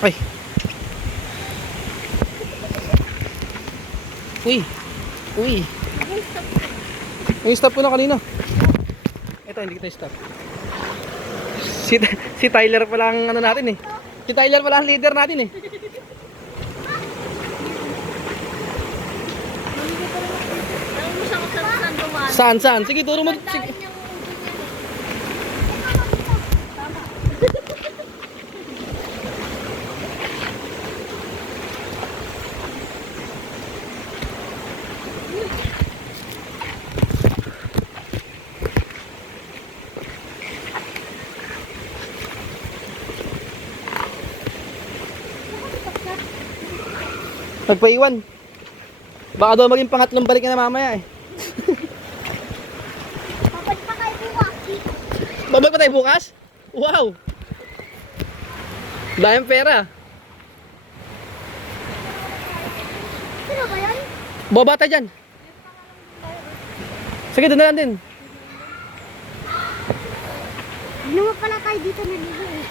Ay. Uy. Uy. Yung stop ko na kanina. Ito, hindi kita stop. Si, si Tyler pala ang ano natin eh. Si Tyler pala ang leader natin eh. Saan, saan? Sige, turo mo. Sige. Nagpaiwan. Baka daw maging pangatlong balik na mamaya eh. Babalik pa kayo bukas. Babalik pa tayo bukas? Wow! Dahil pera. Sino ba yan? Baba tayo dyan. Sige, doon na lang din. Mo pala tayo dito naligo eh.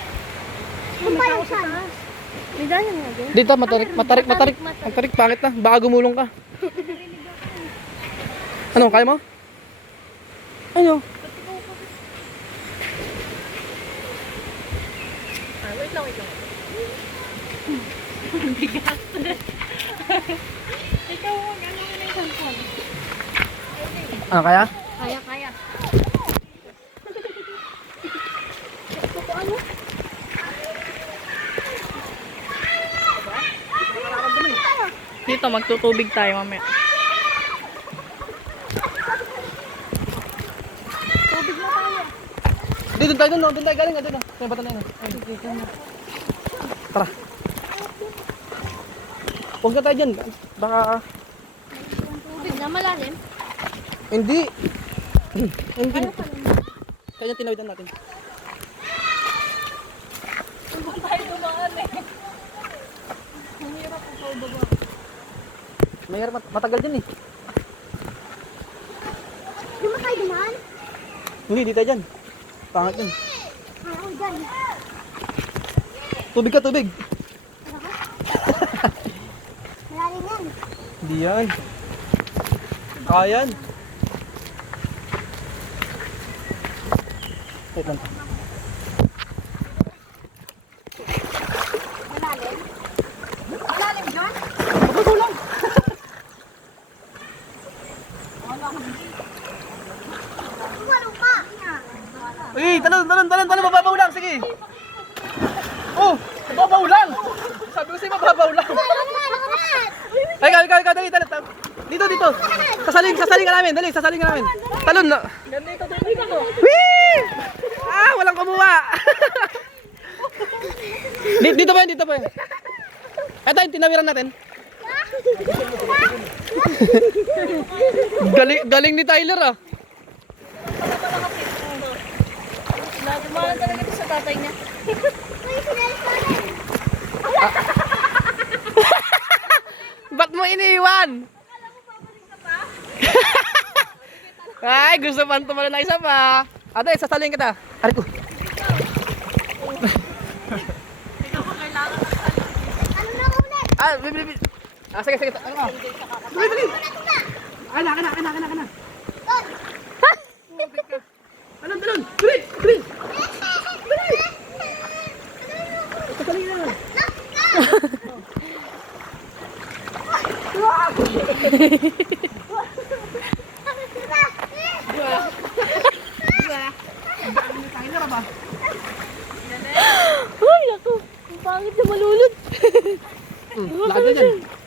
Yung pa yung saan? May daan nga dyan. Dito, matarik, matarik, matarik. Matarik, pangit na. Baka gumulong ka. Ano, kaya mo? Ano? Ah, wait lang, wait lang. Ikaw, ano mo na yung cellphone? Ano kaya? Kaya, kaya. Dito, magtutubig tayo mamaya. Tubig na tayo. Dito tayo doon, doon tayo galing, doon na. Kaya bata na yun. Ayun. Tara. Huwag na tayo dyan. Baka, Tubig na malalim. hindi. Hindi. Kaya tinawidan natin. tayo dumaan eh. Mahirap ako baba. Mayroon, mat- matagal din eh. Tayo dumaan? Hindi, di tayo dyan. Pangit yun. Ah, ako dyan. Tubig ka, tubig. Malalim yan. Hindi yan. Kayan. Wait lang. Malalim? Malalim dyan? Mababaw lang. Walo pa. Uy, talon, talon, talon, talon, mababaw lang, sige. Oh, mababaw lang. Sabi ko sa'yo, mababaw lang. Pa. Ay, ikaw, ikaw, ikaw, dali, dali. Dito, dito. Sasaling, sasaling ka namin, dali, sasaling ka namin. Talon na. Whee! Ah, walang kumuha. dito, dito ba yun, dito ba yun? Ito yung tinawiran natin. galing, galing ni Tyler ah. Dumaan talaga ito sa tatay niya. Ba't mo iniiwan? Ay, gusto pa tumalo na isa pa. Ate, sasaling kita. Ari ko. Ano? Ah, bili, bili. bili. Ah, sige, sige. Ano ka? Bili, bili. Ana, ana, ana, ana, ana. Talon, talon. Bili, bili. Sasaling na. Tyler ba? Ay, ako. Ang pangit na malulod. Hmm, lakad na dyan.